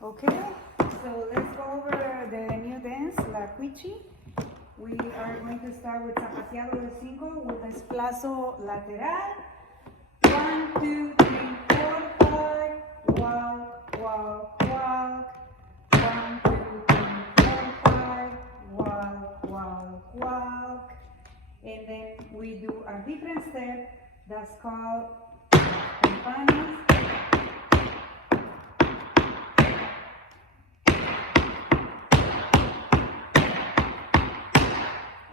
Okay, so let's go over the new dance, la cuichi. We are going to start with zapateado de 5 with desplazo lateral. 1, 2, 3, 4, 5. Walk, walk, walk. 1, 2, 3, 4, 5. Walk, walk, walk. And then we do a different step that's called campanas.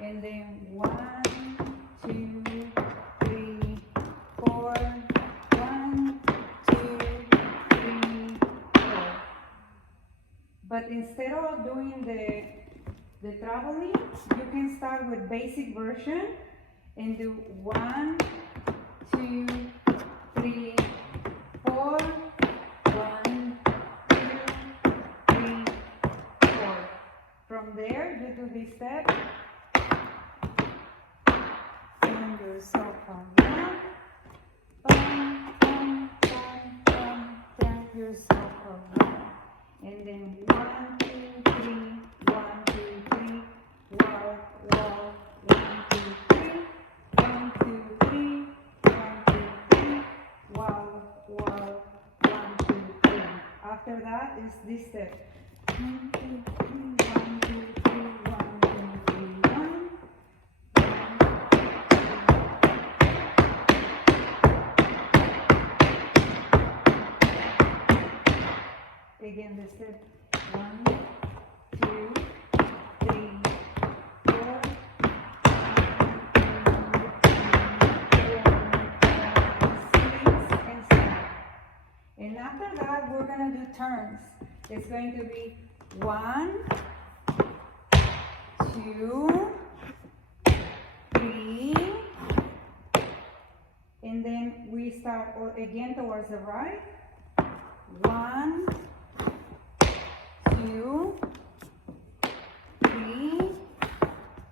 And then 1, 2, 3, 4. 1, 2, 3, 4. But instead of doing the traveling, you can start with basic version and do 1, 2, 3, 4. 1, 2, 3, 4. From there, you do this step. Turn yourself around. Bum, bum, bum, bum. Turn yourself around. And then 1, 2, 3. 1, 2, 3. Walk, walk. 1, 2, 3. 1, 2, 3. 1, 2, 3. Walk, walk. 1, 2, 3. After that is this step. 1, 2, 3. 1, 2, 3. 1, 2, 3. 1. Again, the step 1, 2, 3, 4, 6, and 7. And after that, we're gonna do turns. It's going to be 1, 2, 3, and then we start again towards the right. 1, 2, 3,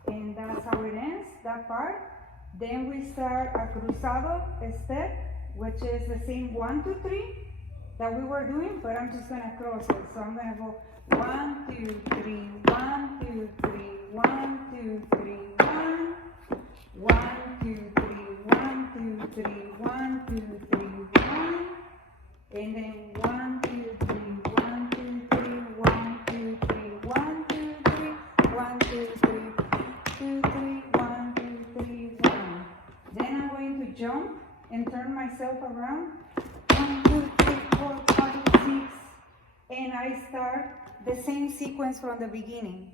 and that's how it ends, that part. Then we start a cruzado step, which is the same 1, 2, 3 that we were doing, but I'm just gonna cross it. So I'm gonna go 1, 2, 3, 1, 2, 3, 1, 2, 3, 1, 1, 2, 3, 1, 2, 3, 1, 2, 3, 1, and then 1, 2, 3, 1, 2, 3, 1, 2, 3, 1, 2, 3, 1, 2, 3, 2, 3, 1, 2, 3, 1. Then I'm going to jump and turn myself around. 1, 2, 3, 4, 5, 6, and I start the same sequence from the beginning,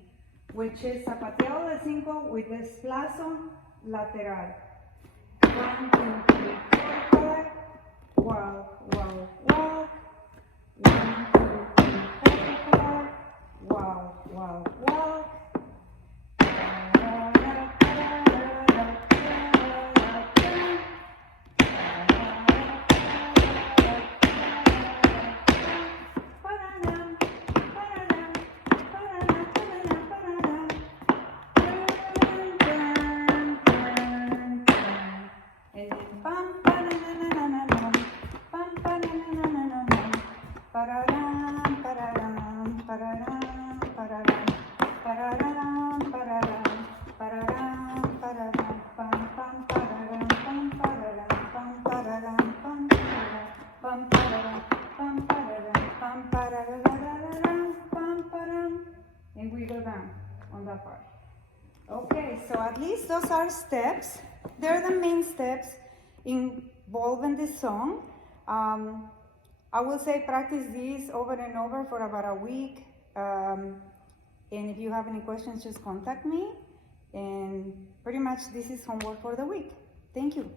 which is zapateado de 5 with desplazo lateral. 1, 2, 3, 4, 5. Walk, walk, walk. 1, 2, 3, 4, 5. Walk, walk, walk. And we go down on that part. Okay, so at least those are steps. They're the main steps involved in this song. I will say practice these over and over for about a week. And if you have any questions, just contact me. And pretty much this is homework for the week. Thank you.